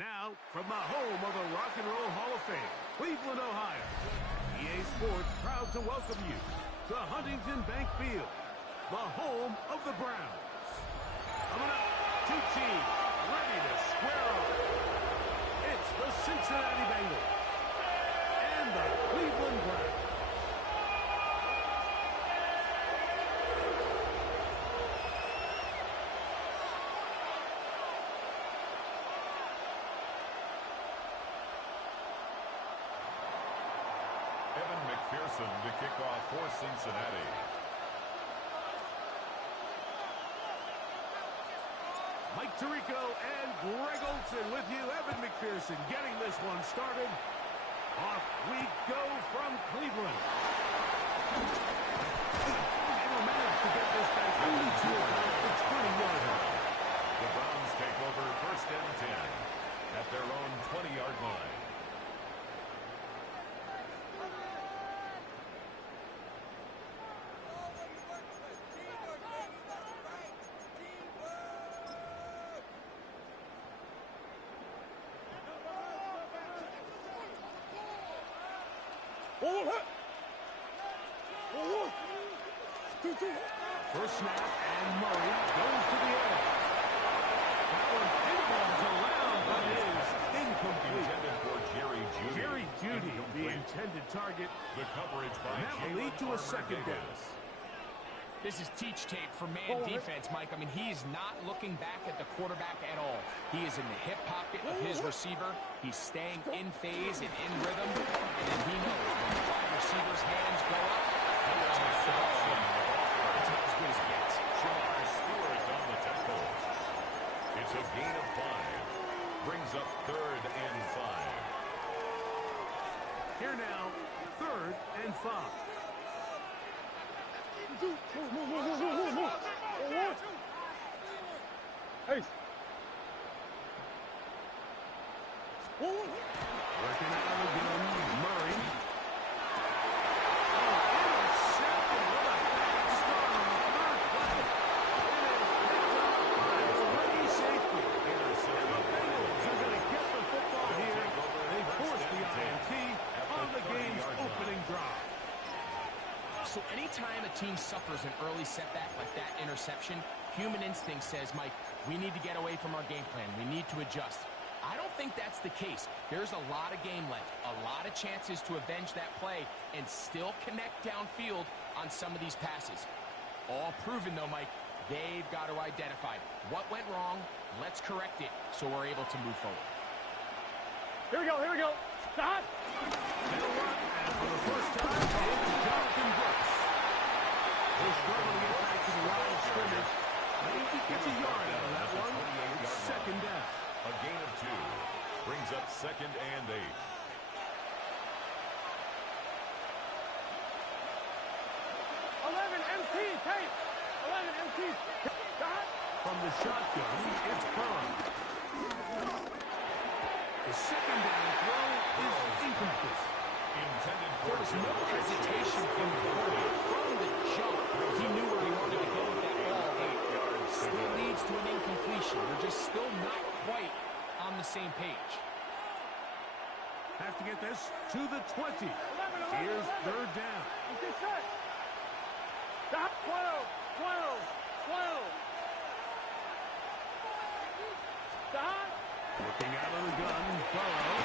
Now, from the home of the Rock and Roll Hall of Fame, Cleveland, Ohio, EA Sports proud to welcome you to Huntington Bank Field, the home of the Browns. Coming up, two teams ready to square off. It's the Cincinnati Bengals and the Cleveland Browns. Evan McPherson to kick off for Cincinnati. Mike Tirico and Greg Olsen with you. Evan McPherson getting this one started. Off we go from Cleveland. And we'll manage to get this back only to about the 20-yard line. The Browns take over 1st and 10 at their own 20-yard line. First snap, and Murray goes to the edge. That one pinballs around, but is incomplete. Intended for Jerry Jeudy. Jerry Jeudy, the intended target. The coverage by And that will lead to a second down. This is teach tape for man defense, Mike. I mean, he's not looking back at the quarterback at all. He is in the hip pocket of his receiver. He's staying in phase and in rhythm. And then he knows when the wide receiver's hands go up, it's about as good as it gets. Shamar Stewart on the tackle. It's a gain of 5. Brings up 3rd and 5. Here now, 3rd and 5. Hey. Working out again, Murray. Intercepted with a bad start on the 3rd play. It is picked up by a rookie safety. And the Bengals are going to get the football here. They force the INT on the game's opening drive. So anytime a team suffers an early setback like that interception, human instinct says, Mike, we need to get away from our game plan. We need to adjust. I don't think that's the case. There's a lot of game left, a lot of chances to avenge that play and still connect downfield on some of these passes. All proven, though, Mike, they've got to identify what went wrong, let's correct it so we're able to move forward. Here we go. Stop. They'll run, and for the first time, it's Jonathan Brooks. They're struggling to get back to the line of scrimmage. Maybe gets a yard out of that one. It's 2nd down. A gain of 2. Brings up 2nd and 8. Tape. 11 MT. From the shotgun, it's Burrow. The 2nd down throw is incomplete. Intended for There was no hesitation from the quarterback. From the jump, he knew where he wanted to go with that ball. 8 yards. Still leads to an incompletion. They're just still not quite on the same page. Have to get this to the 20. Here's 3rd down. Get set. Stop. 12. Stop. Looking out of the gun, Burrow.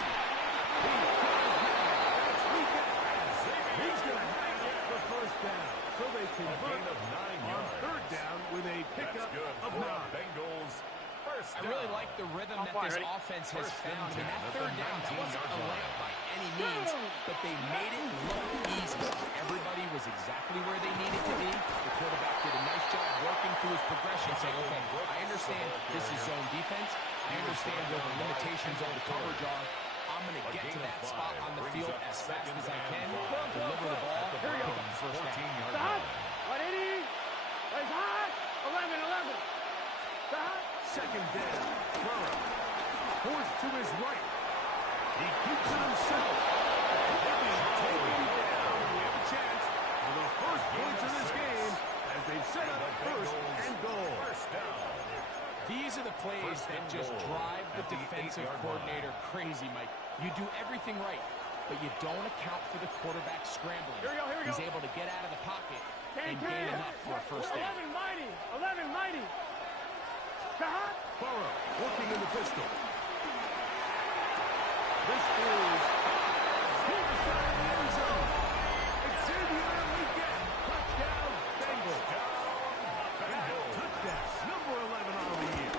He's going to have the 1st down. So they convert of 9 on yards. 3rd down with a pickup of 9. Bengals. First I down. really like the rhythm that this offense has found. I mean, that 3rd down, that wasn't a layup by any means, but they made it look easy. Everybody was exactly where they needed to be. The quarterback did a nice job working through his progression, saying, okay, I understand this is zone defense. I understand where the limitations of the coverage are. I'm going to get to that spot on the field as fast as I can, deliver the ball, pick up the 1st down. Stop. 180. Plays high. 11. Stop. 2nd down. Burrow. Forced to his right. He keeps it himself. Maybe taken down. We have a chance for the first points of this game as they've set up 1st and goal. First down. These These are the plays that just drive the defensive coordinator crazy, Mike. You do everything right, but you don't account for the quarterback scrambling. Here we go. He's able to get out of the pocket and gain enough for a first down. 11 mighty. 11 mighty. Shot. Burrow working in the pistol. This is deep side of the end zone. Xavier Leggett. Touchdown, Bengals. Touchdown, number 11 on the year.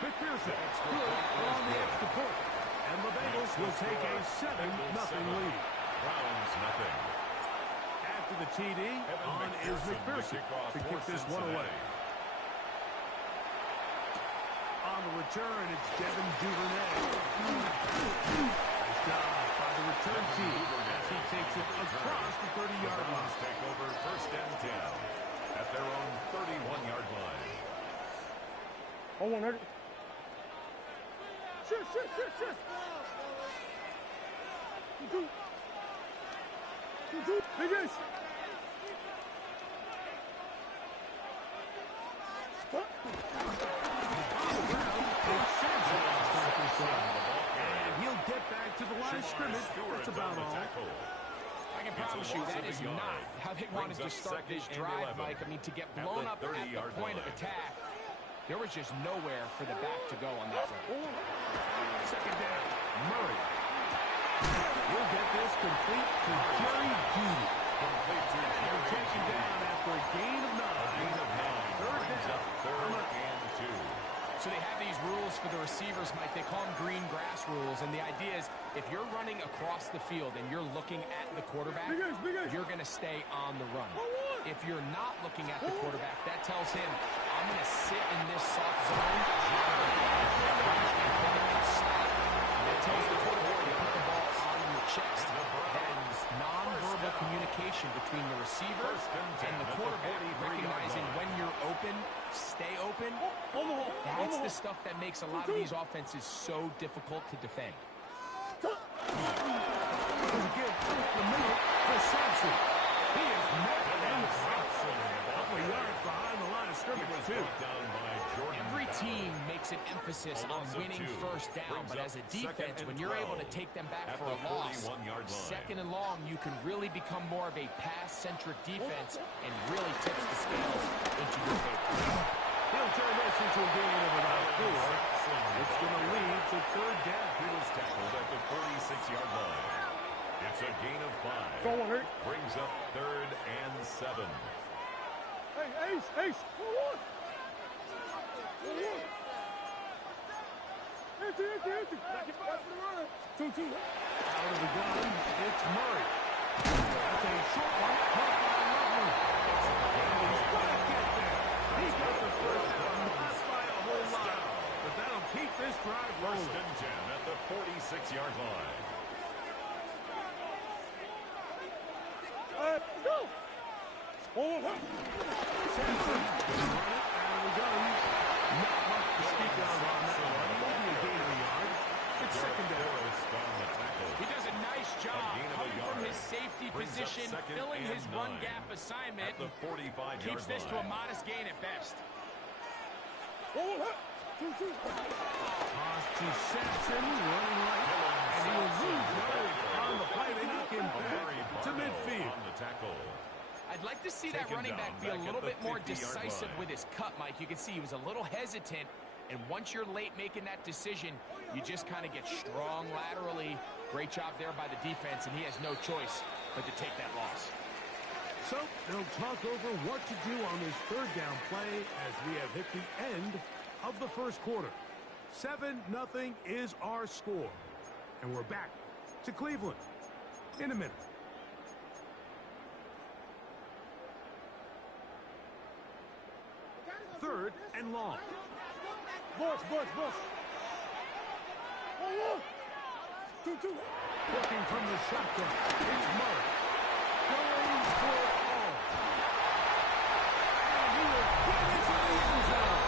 McPherson good on the extra point. And the Bengals will take a 7-0 lead. Browns nothing. After the TD, on is McPherson to kick this one away. On the return, it's Devin Duvernay. Nice job by the return team as he takes it across the 30-yard line. Take over first and 10 at their own 31-yard line. Oh, 100. Shit. Two. Biggest. And he'll get back to the line of scrimmage. That's about all. I can promise you that is not how they wanted to start this drive, Mike. I mean, to get blown up at the point of attack, there was just nowhere for the back to go on that run. Second down, Murray. He'll get this complete to Jerry Jeudy. He'll take him down after a gain of 9. Third down. Third and 2. So they have these rules for the receivers, Mike. They call them green grass rules. And the idea is if you're running across the field and you're looking at the quarterback, you're going to stay on the run. If you're not looking at the quarterback, that tells him, I'm going to sit in this soft zone. Stop. And that tells the quarterback to put the ball on your chest. That's nonverbal communication between the receiver and the quarterback, recognizing when you're open, stay open. That's the stuff that makes a lot of these offenses so difficult to defend. Give the middle for Sampson. He is met and dropped. A couple of yards behind the line of scrimmage, too. Every team makes an emphasis on winning first down, but as a defense, when you're able to take them back for a loss, second and long, you can really become more of a pass-centric defense and really tips the scales into your favor. He'll turn this into a gain of about 4. It's going to lead to third down. He was tackled at the 46-yard line. It's a gain of 5. Go on, Brings up third and 7. Hey, Ace. Empty. Two. Out of the gun, it's Murray. That's a short one. Caught by Lovely. And he's going to get there. He's got the first down, not by a whole lot. But that'll keep this drive rolling. First and 10 at the 46-yard line. Go. Sampson is run it out of the gun. Not much to speak of on that one. Maybe a gain of a yard. It's second down. He does a nice job coming from his safety position, filling his run gap assignment, the 45-yard keeps this to a modest gain at best. Toss to Sampson, running right, and he will lose yardage on the play. They knock him back to midfield. On the tackle. I'd like to see that running back be a little bit more decisive with his cut, Mike. You can see he was a little hesitant, and once you're late making that decision, you just kind of get strong laterally. Great job there by the defense, and he has no choice but to take that loss. So they'll talk over what to do on this third down play as we have hit the end of the first quarter. 7-0 is our score. And we're back to Cleveland in a minute. Third and long. Bush. 2. Looking from the shotgun. It's Murray. Going for it all. And he will get into the end zone.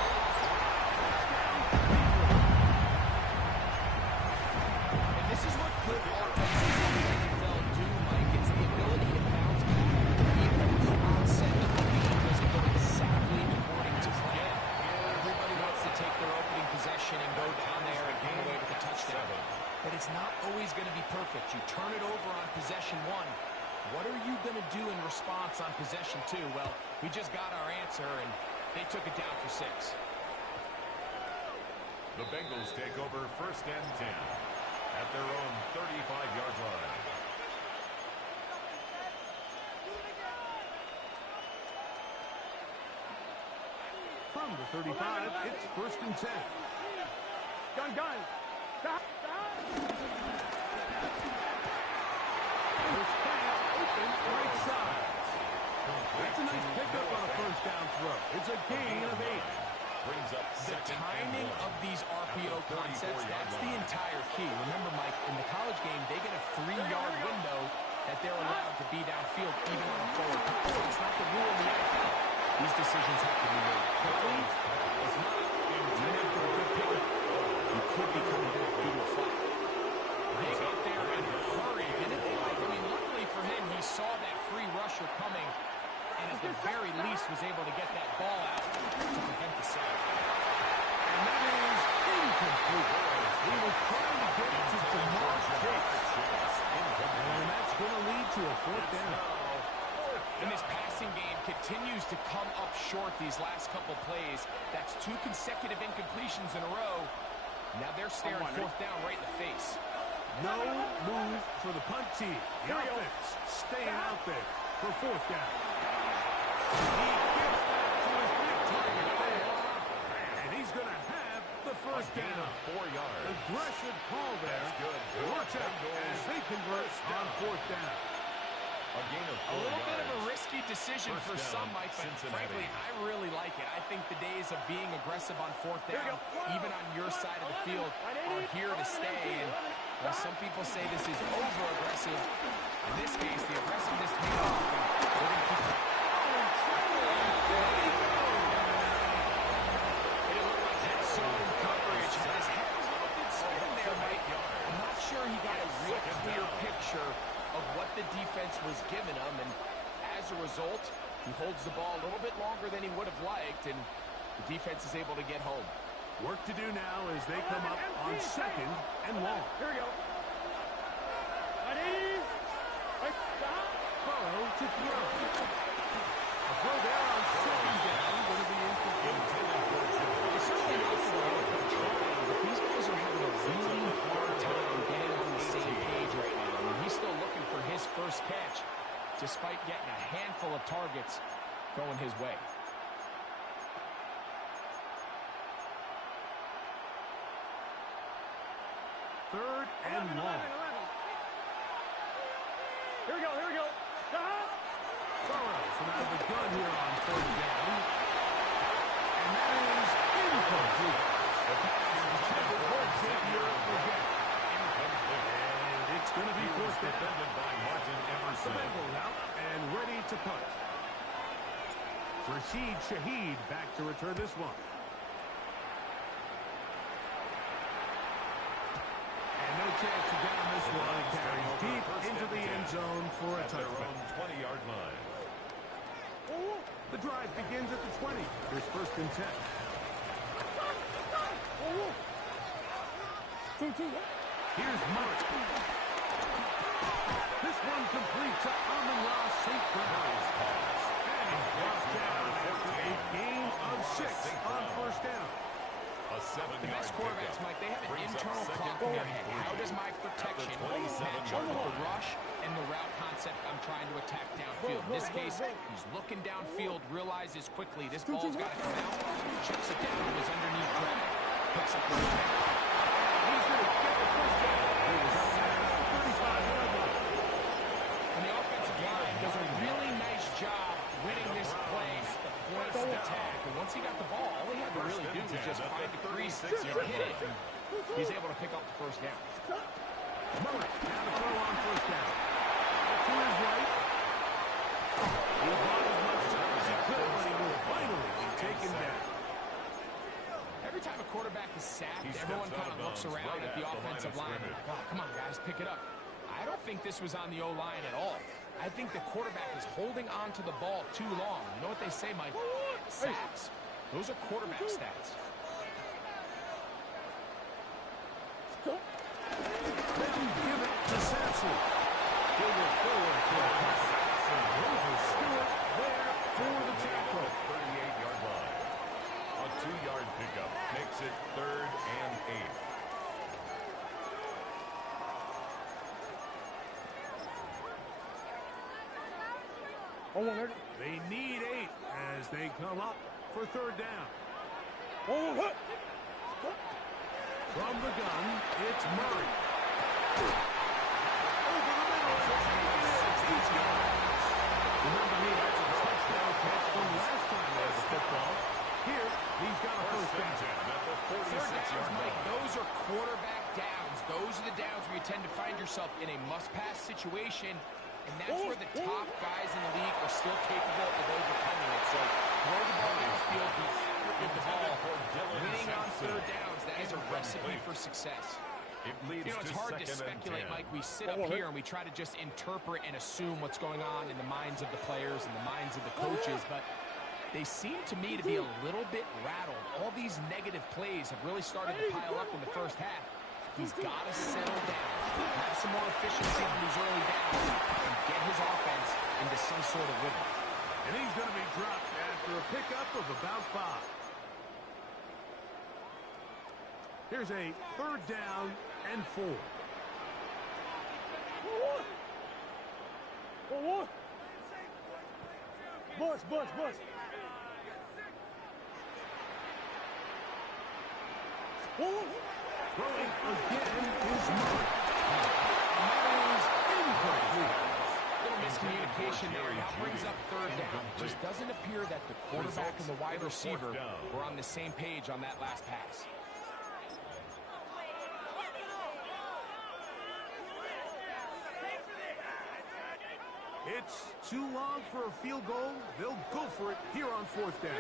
And this is what good offenses in the NFL do, Mike. It's the ability to bounce back. Even if the onset of the game doesn't go exactly according to plan. Everybody wants turn it over on possession one. What are you going to do in response on possession two? Well, we just got our answer, and they took it down for 6. The Bengals take over 1st and 10 at their own 35-yard line. From the 35, it's 1st and 10. Gun. Stop. This pass open right side. That's a nice pickup on a 1st down throw. It's a gain of 8. Brings up The timing of these RPO concepts, that's the entire key. Remember, Mike, in the college game, they get a 3-yard window that they're allowed to be downfield even on a forward pass. It's not the rule in the NFL. These decisions have to be made quickly. If not, even after a good pickup, you could be coming back due to a flag. They got there in a hurry, didn't they, Mike? I mean, luckily for him, he saw that free rusher coming, and at the very least was able to get that ball out to prevent the sack. And that is incomplete. He was trying to get it to Jamar Chase. And that's going to lead to a 4th down. And this passing game continues to come up short these last couple plays. That's 2 consecutive incompletions in a row. Now they're staring 4th down right in the face. No move for the punt team. The offense staying out there for 4th down. He gives that to his big target there. And he's going to have the 1st down. 4 yards. Aggressive call there. That's good. Watch out as they convert on 4th down. A gain of 4 A little bit of a yards. risky decision for First some, down, Mike, but Cincinnati. frankly, I really like it. I think the days of being aggressive on 4th down, even on your side of the field, are here to stay. And while some people say this is over-aggressive, in this case, the aggressiveness paid off. And we're going to keep it. It looked like that zone coverage had his head a little bit spin there, Mike. I'm not sure he got a real clear picture of what the defense was giving him, and as a result, he holds the ball a little bit longer than he would have liked, and the defense is able to get home. Work to do now as they come up on 2nd and long. Here we go. Burrow to throw. A throw there on 2nd down. Going to be incomplete. It's certainly not the way to control, but these guys are having a really hard time getting on the same page right now. I mean, he's still looking for his 1st catch, despite getting a handful of targets going his way. Third and long. Here we go. Burrows will have the gun here on 3rd down. And that is incomplete. The pass is intended for Xavier Legette. And it's going to be 4th down. Defended by Martin The Emerson. Bengals out and ready to punt. Rashid Shaheed back to return this one. And no chance to down this one. It carries deep into the end zone for a At their touchdown. own 20-yard line. The drive begins at the 20. Here's 1st and 10. Here's Mark. This one complete to Amon-Ra St. Brown. And he's brought down after a gain of 6 on 1st down. A 7-yard The best quarterbacks, Mike, they have an internal clock in their head. How does my protection match up with the rush and the route concept I'm trying to attack downfield? In this case, he's looking downfield, realizes quickly this ball's got to come out, checks it down to his underneath drag, picks up the rebound. He's going to get the 1st down. He's up there at the 35-yard line. And the offensive line does a really nice job winning this play at the point of attack. And once he got the ball, all he had to really do was just find the crease and hit it. And he's able to pick up the 1st down. Murray now to throw on 1st down. To his right. He bought as much time as he could, but he will finally be taken down. Every time a quarterback is sacked, everyone kind of looks around at the offensive line and like, oh, come on, guys, pick it up. I don't think this was on the O-line at all. I think the quarterback is holding on to the ball too long. You know what they say, Mike? Sacks. Those are quarterback stats. Then give it to Sampson. They will forward for a pass. Rover Stewart there for the tackle. 38-yard line. A 2-yard pickup makes it 3rd and 8. They need 8 as they come up for 3rd down. From the gun, it's Murray. Over the middle, it's 8 yards. Remember, he has a touchdown catch from last time he had the football. Here, he's got a first down. Third downs, Mike, those are quarterback downs. Those are the downs where you tend to find yourself in a must-pass situation, and that's where the top guys in the league are still capable of overcoming it. So throw the ball downfield, be accurate with the ball. Winning on third downs, that is a recipe for success. You know, it's hard to speculate, Mike. We sit up here and we try to just interpret and assume what's going on in the minds of the players and the minds of the coaches, but they seem to me to be a little bit rattled. All these negative plays have really started to pile up in the first half. He's got to settle down, have some more efficiency on these early downs, and get his offense into some sort of rhythm. And he's going to be dropped after a pickup of about 5. Here's a 3rd down and 4. Bush. Throwing again is Murray. And that is incomplete. Little miscommunication there. Now brings up 3rd down. It just doesn't appear that the quarterback and the wide receiver were on the same page on that last pass. It's too long for a field goal. They'll go for it here on 4th down.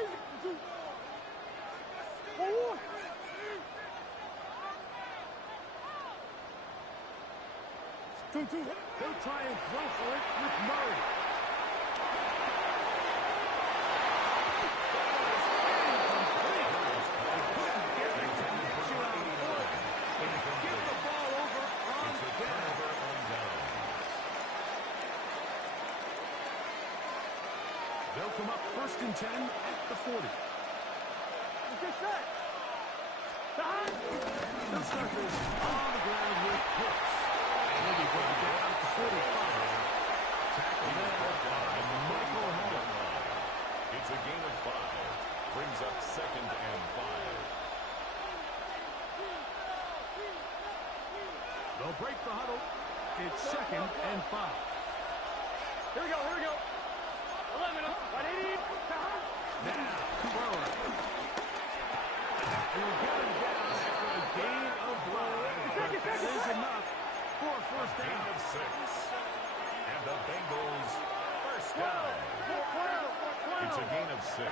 They'll try and throw for it with Murray. They'll come up 1st and 10 at the 40. They'll start this on the ground with Brooks. And he'll be brought down at the 45. Tackle there by Michael Hall. It's a gain of 5. Brings up 2nd and 5. They'll break the huddle. It's 2nd and 5. Here we go. 11. Now, Burrow. And we'll get him down after a gain of 5. But that is enough for a first down. Gain of 6. And the Bengals first down. It's a gain of 6.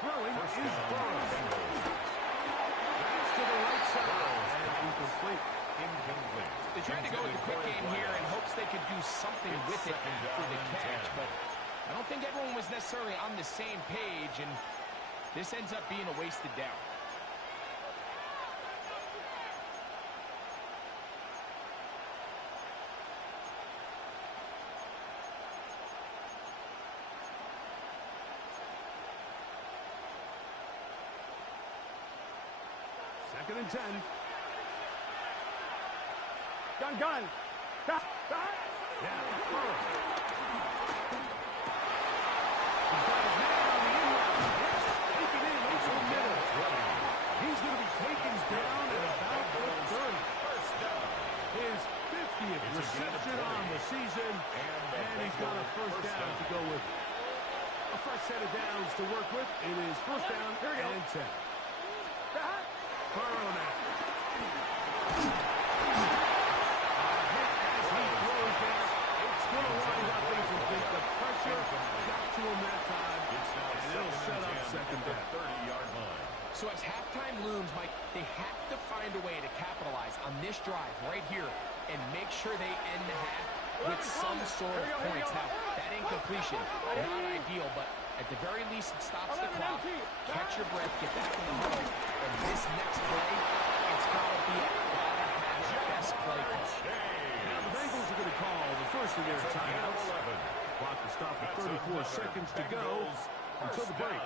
Throwing First is down, Burrow. Bengals. Pass to the right side. And incomplete. Incomplete. They tried to go with the quick game here in hopes they could do something with it after the catch, but I don't think everyone was necessarily on the same page, and this ends up being a wasted down. Second and 10. Gun. Now, Burrow. He's got his man on the in-route. Yes, taken in into the middle. He's going to be taken down at about the 30. First down. His 50th reception on the season, and he's got a first down to go with it. A fresh set of downs to work with. It is first down and 10. Burrow now. Going to wind up incomplete. The pressure got to him that time, and it'll set up 2nd down. 30-yard line. So as halftime looms, Mike, they have to find a way to capitalize on this drive right here and make sure they end the half with some sort of points. Now, that incompletion, not ideal, but at the very least, it stops the clock. Catch your breath, get back in the huddle, and this next play, it's got to be a gotta-have Nice play call. Now the Bengals are going to call the first of their timeouts. Clock will stop at 34 seconds to go until the break.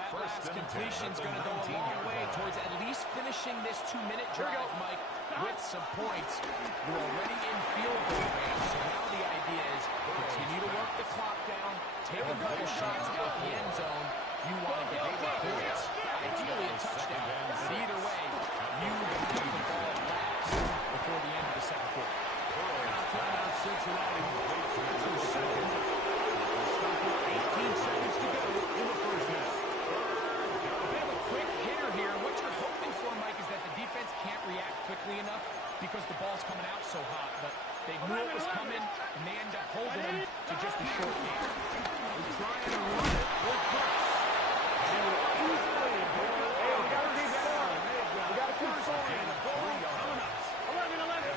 That last completion's going to go a long way towards at least finishing this 2-minute drive, Mike, with some points. You're already in field goal range, so now the idea is continue to work the clock down, take a couple shots at the end zone. You want to get points, ideally a touchdown, but either way, you have the ball last before the end of the second quarter. Timeout Cincinnati. That's their second. Stop with 18 seconds to go in the first half. They have a quick hitter here. What you're hoping for, Mike, is that the defense can't react quickly enough because the ball's coming out so hot. But they knew it was coming, and they end up holding them to just a short game. They're trying to run it with Brooks. They will easily go. Hey, we got to keep scoring. We got to keep scoring. And the ball coming up.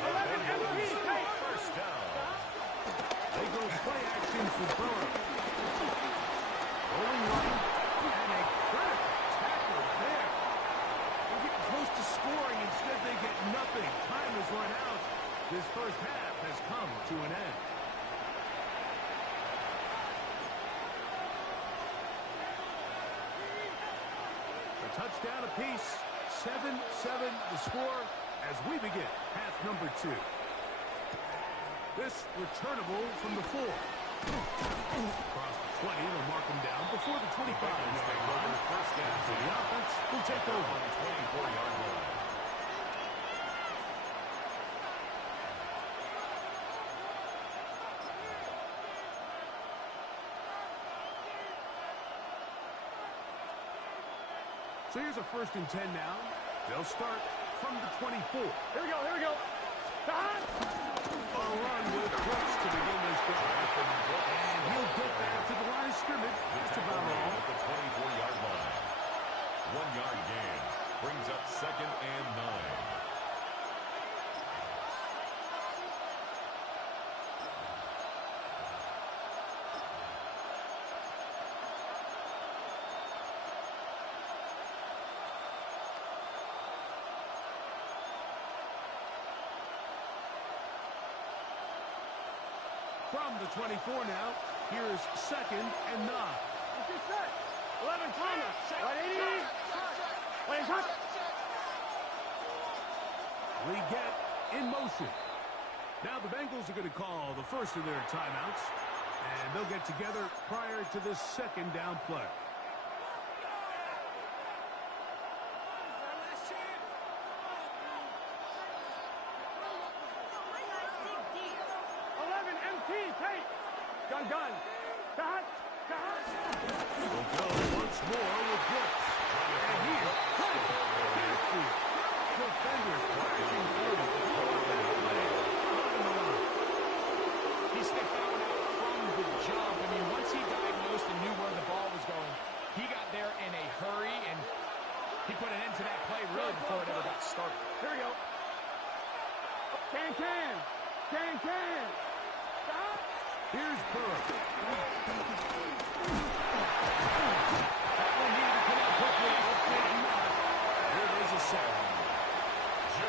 11 MP. First down. They go play action for Burrow. Rolling right, and a critical tackle there. They're getting close to scoring. Instead, they get nothing. Time has run out. This first half has come to an end. A touchdown apiece. 7-7 the score as we begin half number 2. This returnable from the 4. Across the 20, they'll mark him down before the 25-yard line. First down. So the offense will take over. 24-yard line. So here's a 1st and 10 now. They'll start from the 24. Here we go. A run with Brooks to begin this drive. And he'll get back to the line of scrimmage. That's about all. At the 24-yard line. 1-yard gain. Brings up 2nd and 9. From the 24 now, here's 2nd and 9. 11 Thomas. 180. Leggett in motion. Now the Bengals are going to call the first of their timeouts, and they'll get together prior to this 2nd down play. Gun. We'll go once more with Brooks. And he's backfield. Defenders crashing through. He sniffed that one out from the jump. I mean, once he diagnosed and knew where the ball was going, he got there in a hurry, and he put an end to that play really before it ever got started. Here we go. Can. Here's Burrow. That one needed to come out quickly. Here is a sack.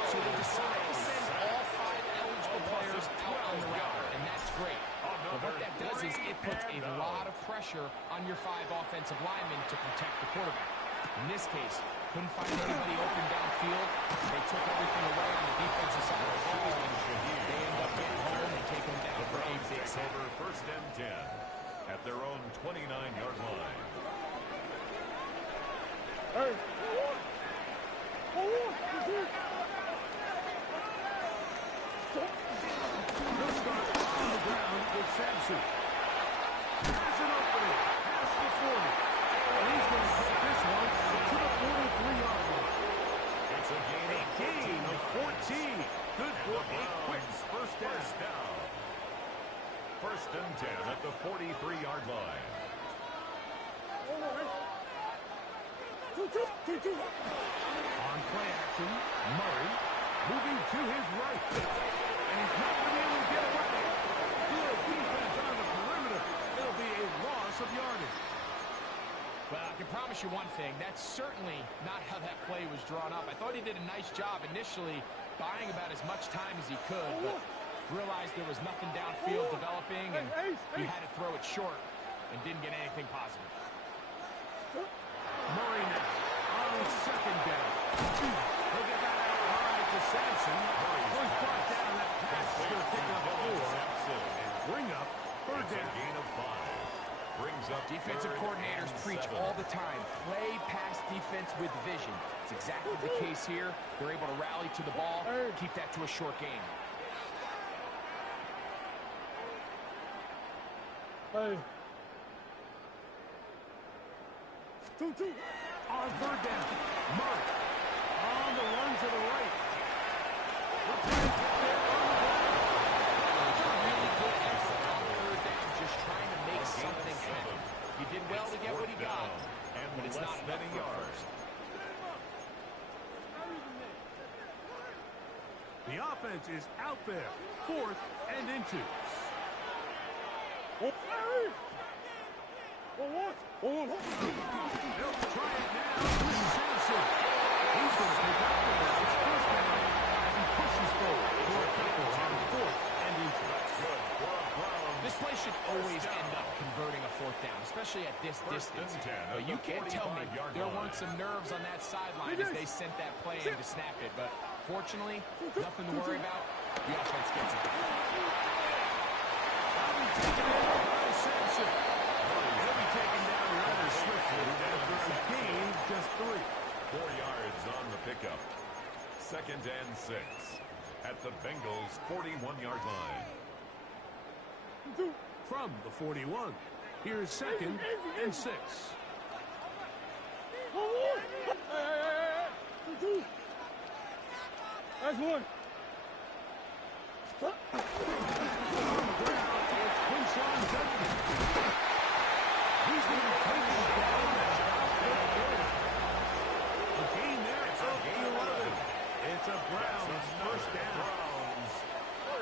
So they decide to send all 5 eligible players out on the route, and that's great. But what that does is it puts a lot of pressure on your 5 offensive linemen to protect the quarterback. In this case, couldn't find anybody open downfield. They took everything away on the defensive side of the ball, and they end up getting home and taking them down for a big sack. Over 1st and 10 at their own 29-yard line. Hey. They'll start on the ground with Sampson. Has an opening. Past the 40. And he's going to take this one to the 43-yard line. It's a gain of 14. Good for a quick first down. 1st and 10 at the 43-yard line. On play action, Murray moving to his right. And he's not going to be able to get away. Good defense on the perimeter. It'll be a loss of yardage. Well, I can promise you one thing. That's certainly not how that play was drawn up. I thought he did a nice job initially buying about as much time as he could, but realized there was nothing downfield developing, and he had to throw it short and didn't get anything positive. Murray now on second down. He'll get that out high to Sampson. He's brought down that pass. He'll pick up 4 and bring up third down. Gain of 5. Brings up Defensive coordinators preach all the time, play pass defense with vision. It's exactly the case here. They're able to rally to the ball, keep that to a short game. Hey. 2-2. On third down, Murray on the run to the right. It's a really good effort on third down, just trying to make something happen. He did well to get what he got, but it's not enough for first. The offense is out there, 4th and inches. Oh, hey. They'll try it now with Sampson. He's going to pick up the ball. It's first down as he pushes forward for a couple on 4th and inches. This play should always end up converting a 4th down, especially at this distance. But you can't tell me there weren't some nerves on that sideline as they sent that play in to snap it. But fortunately, nothing to worry about. The offense gets it. Sampson. He'll be taken down rather swiftly after a gain of just 3. 4 yards on the pickup. 2nd and 6 at the Bengals' 41-yard line. From the 41, here's 2nd and 6. That's one. He's going to take it down. A gain there. It's a gain 11. It's a Browns first down.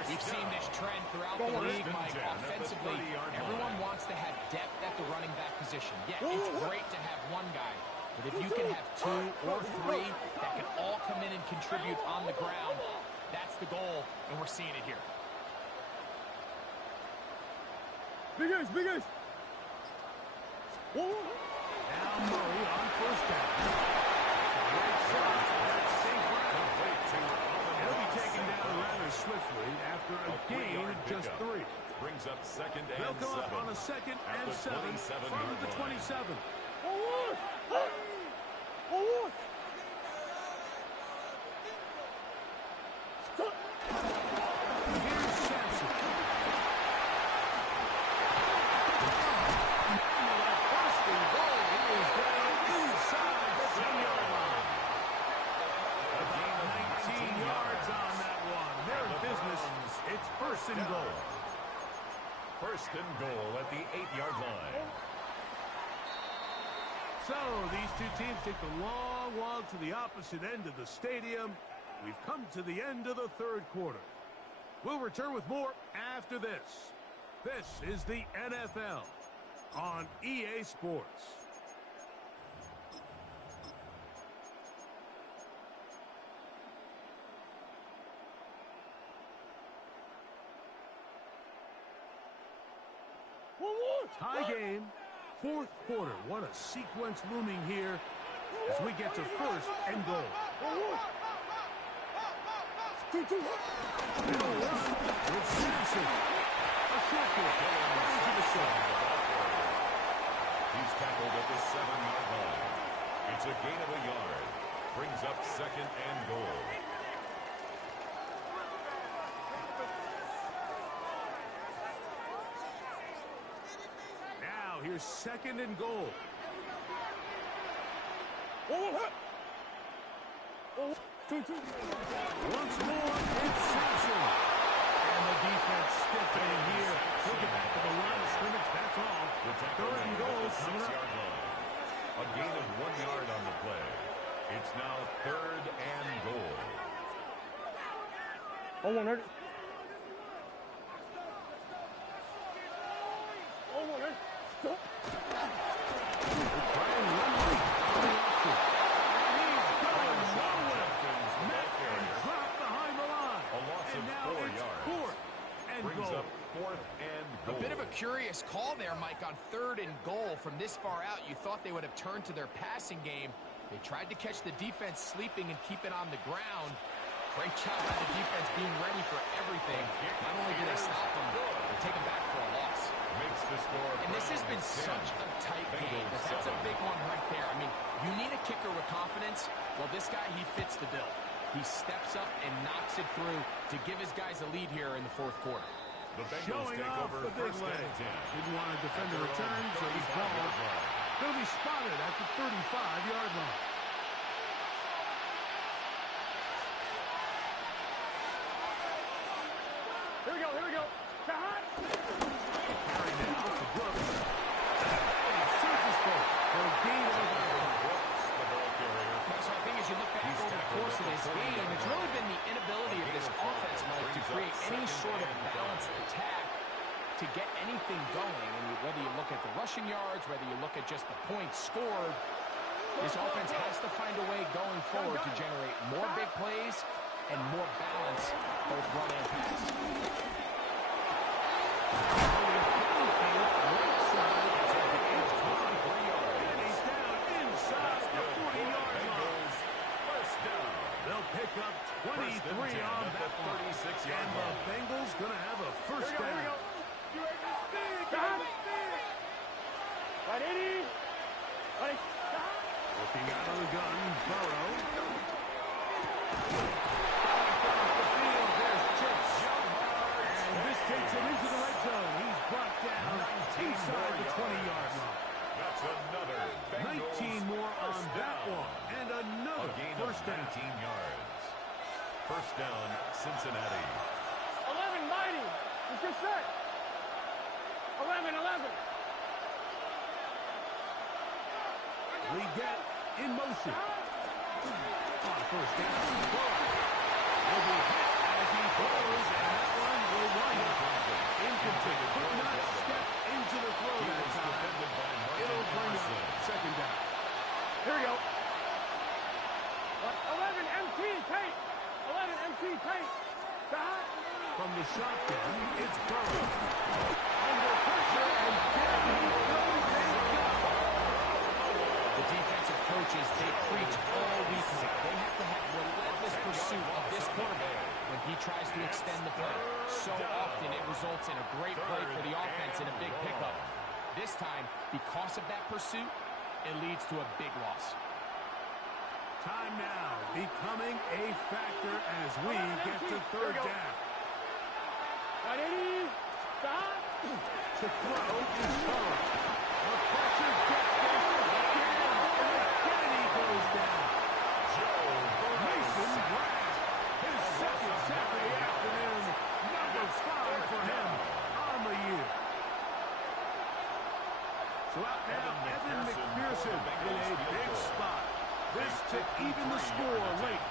We've seen this trend throughout the league, Mike. Offensively, everyone wants to have depth at the running back position. Yeah, it's great to have one guy, but if you can have 2 or 3 that can all come in and contribute on the ground, that's the goal, and we're seeing it here. Big Ace, Big Ace. Now Murray on first down. Great shot. That's St. Brown. He'll be taken down rather swiftly after a gain of just 3. Brings up 2nd and 7. They'll come up on a 2nd and 7 from the 27. Here's Sampson. First and goal. He is down inside the 10-yard line. About 19 yards on that one. Their business. It's first and goal. First and goal at the 8-yard line. So these two teams take the long walk to the opposite end of the stadium. We've come to the end of the 3rd quarter. We'll return with more after this. This is the NFL on EA Sports. Tie game, 4th quarter. What a sequence looming here as we get to first and goal. With Sampson. A short kick. To the side. He's tackled at the 7-yard line. It's a gain of a yard. Brings up 2nd and goal. Now here's 2nd and goal. Once more, it's Sampson. And the defense stiffening here. We'll get back to the line of scrimmage, that's all. 3rd and goal coming up. 6-yard line. A gain of 1 yard on the play. It's now 3rd and goal. curious call there, Mike, on 3rd and goal. From this far out, you thought they would have turned to their passing game. They tried to catch the defense sleeping and keep it on the ground. Great job by the defense being ready for everything. Not only do they stop them, they take them back for a loss. Makes the score. And this has been such a tight game, but that's a big one right there. I mean, you need a kicker with confidence. Well, this guy, he fits the bill. He steps up and knocks it through to give his guys a lead here in the 4th quarter. The Bengals Showing take off over the big 1st leg. and 10. Didn't want to defend the return, so he's balled. Going to be spotted at the 35-yard line. Here we go, here we go. Shot. Carry now for Brooks. And he searches for a gain of about 5. Brooks, the ball carrier. So I think as you look back over the course of this game, it's really been the inability of this offense, Mike, to create any sort of balanced attack to get anything going. And whether you look at the rushing yards, whether you look at just the points scored, this offense has to find a way going forward to generate more big plays and more balance, both run and pass. They'll pick up 23 on that one. And the Bengals going to have a first down. Here we go. Shot. Right, 80. Right, shot. Looking out of the gun, Burrow. And this takes him into the red zone. He's brought down inside the 20-yard line. That's another 19 more on that one. And another gain first of 19 down. yards. First down, Cincinnati. 11, mighty. Let's get set. 11. We get in motion. On first down, will be hit as he throws, and that one will wind up incomplete. Could not step into the throw that time. It'll bring up second down. Here we go. 11, MT, Tate. 11, MT, Tate. Shot. From the shotgun, it's Burrow. Under pressure, and there he goes. The defensive coaches, they preach all week long. They have to have relentless pursuit of this quarterback when he tries to extend the play. So often it results in a great play for the offense and a big pickup. This time, because of that pursuit, it leads to a big loss. Time now becoming a factor as we get to third down. Right, 80. Shot. To throw is Burrow. The pressure gets there again, and again he goes down. Mason Graham, his second sack of the afternoon, number 5 for him on the year. So out now, Evan McPherson in a big spot. This to even the score late.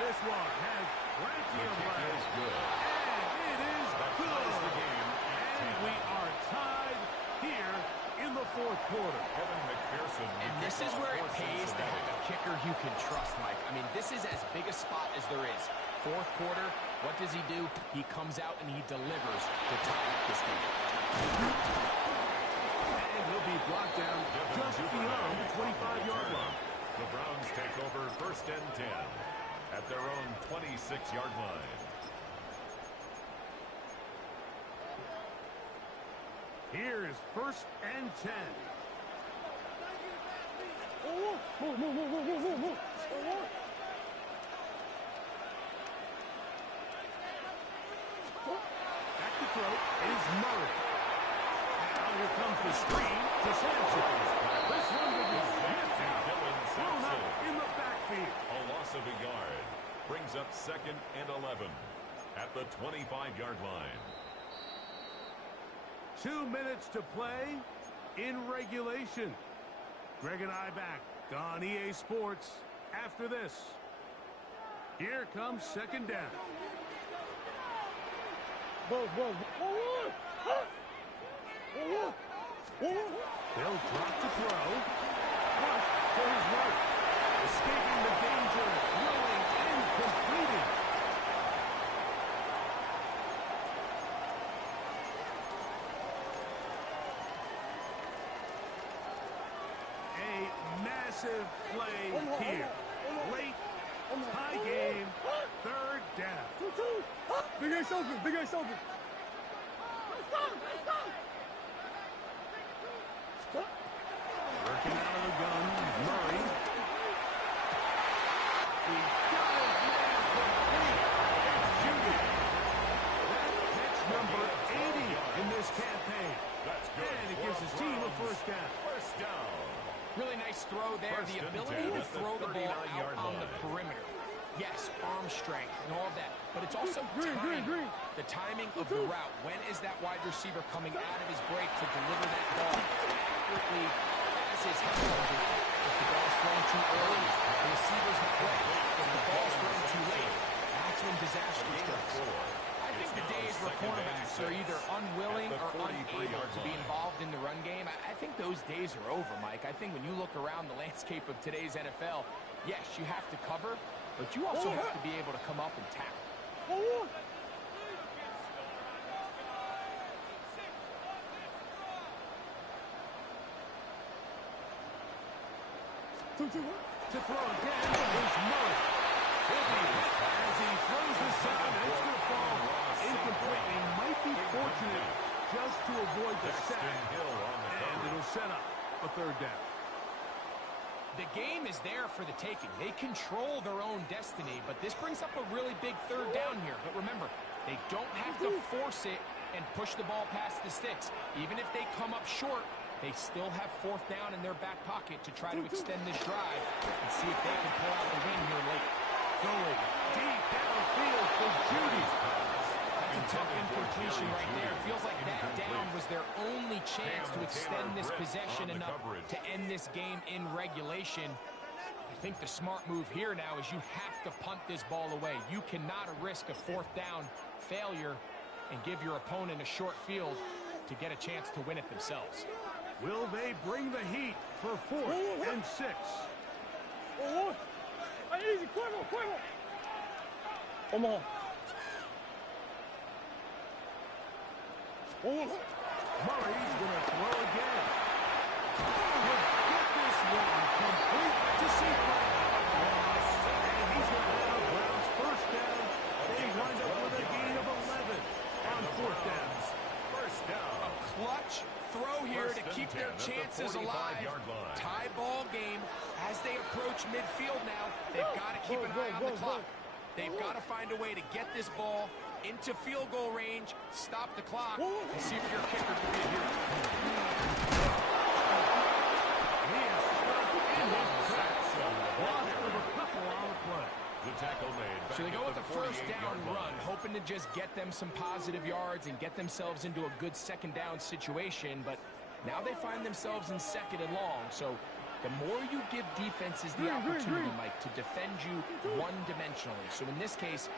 This one has plenty of legs. And it is good. And we are tied here in the 4th quarter. Evan McPherson. And this is where it pays to have a kicker you can trust, Mike. I mean, this is as big a spot as there is. 4th quarter, what does he do? He comes out and he delivers to tie up this game. And he'll be brought down just beyond the 25-yard line. The Browns take over 1st and 10 at their own 26-yard line. Here is 1st and 10. Move. Back to throw is Murray. Now here comes the screen to Sampson. This one will be lifted. Thrown up in the backfield. A loss of a yard. Brings up 2nd and 11 at the 25-yard line. 2 minutes to play in regulation. Greg and I back on EA Sports after this. Here comes 2nd down. They'll drop to throw. Rush for his right. Escaping the danger. Throwing completed. A massive play here. Late, tie game, third down. Big Ace open, Big Ace open. Working out of the gun, Murray. He got his man complete. Judy. That catch number 80 in this campaign. That's good. And it gives his team a first down. First down. Really nice throw there. First The and ability 10 to at the throw the ball 39-yard out on the line. perimeter. Yes, arm strength and all of that, but it's also Green, timing. green. The timing of the route. When is that wide receiver coming out of his break to deliver that ball accurately as his head comes in? If the ball's thrown too early, the receiver's not ready. If the ball's thrown too late, that's when disaster strikes. I think the days where cornerbacks are either unwilling or unable to be involved in the run game, I think those days are over, Mike. I think when you look around the landscape of today's NFL, yes, you have to cover, but you also have to be able to come up and tackle. To throw again is Murray. As he throws this down, it's going to fall incomplete. He might be fortunate just to avoid the sack. And it'll set up a third down. The game is there for the taking. They control their own destiny, but this brings up a really big third down here. But remember, they don't have to force it and push the ball past the sticks. Even if they come up short, they still have fourth down in their back pocket to try to extend this drive and see if they can pull out the win here late. Going deep downfield for Judy. That's a tough incompletion right there. It feels like that down was their only chance to extend this possession enough to end this game in regulation. I think the smart move here now is you have to punt this ball away. You cannot risk a fourth down failure and give your opponent a short field to get a chance to win it themselves. Will they bring the heat for 4th and 6? Easy, Cuervo. Come on. Murray's going to throw again. He'll get this one complete to St. Brown. And he's going to have Brown's first down. They wind up with a gain of 11 on 4th downs. First down. A clutch throw here to keep their chances alive. Tie ball game. As they approach midfield now, they've got to keep an eye on the clock. They've got to find a way to get this ball into field goal range, stop the clock, and see if your kicker can be here. He is stuck in his tracks. Loss of a couple on the play. The tackle made. So they go with a first down run, hoping to just get them some positive yards and get themselves into a good second down situation, but now they find themselves in second and long. So the more you give defenses the opportunity, Mike, to defend you one-dimensionally. So in this case,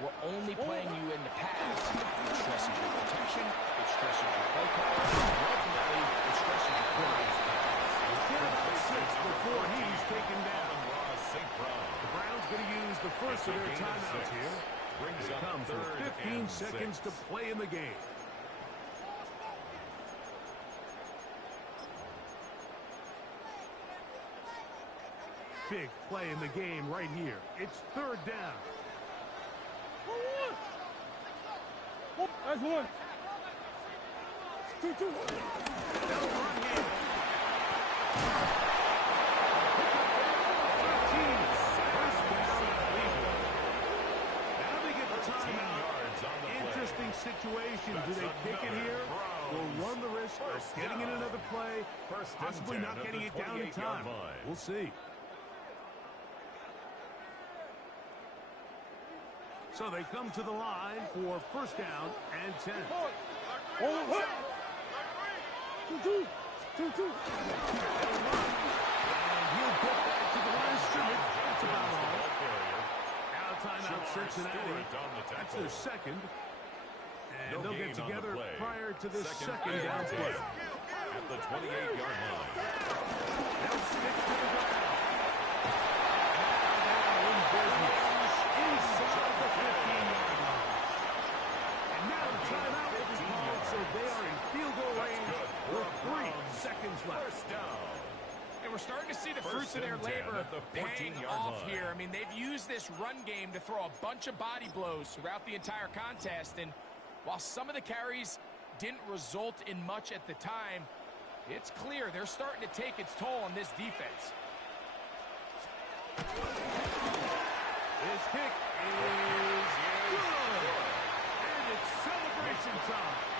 we're only playing you in the pass. It stresses your protection, it stresses your play call, and ultimately, it stresses your quarterback. Get about 6 before he's taken down. The Browns going to use the first of their timeouts here. It comes with 15 seconds to play in the game. Big play in the game right here. It's third down. That's one. 2-2. They'll run here. 13. First down, Cleveland. Now they get the timeout. Interesting situation. Do they kick it here? We'll run the risk of getting in another play, possibly not getting it down in time. We'll see. So they come to the line for first down and 10. 2-2. And he'll get back to the line of scrimmage. That's about all. Now timeout Cincinnati. That's their second. And they'll get together prior to this second down play. At the 28-yard line. They'll stick to the ground. Now they're in business 15-yard line. And now the timeout will be called, so they are in field goal range with 3 seconds left. First down. And we're starting to see the fruits of their and 10 labor at the paying 14-yard off line. here. I mean, they've used this run game to throw a bunch of body blows throughout the entire contest. And while some of the carries didn't result in much at the time, it's clear they're starting to take its toll on this defense. His kick is good. And it's celebration time.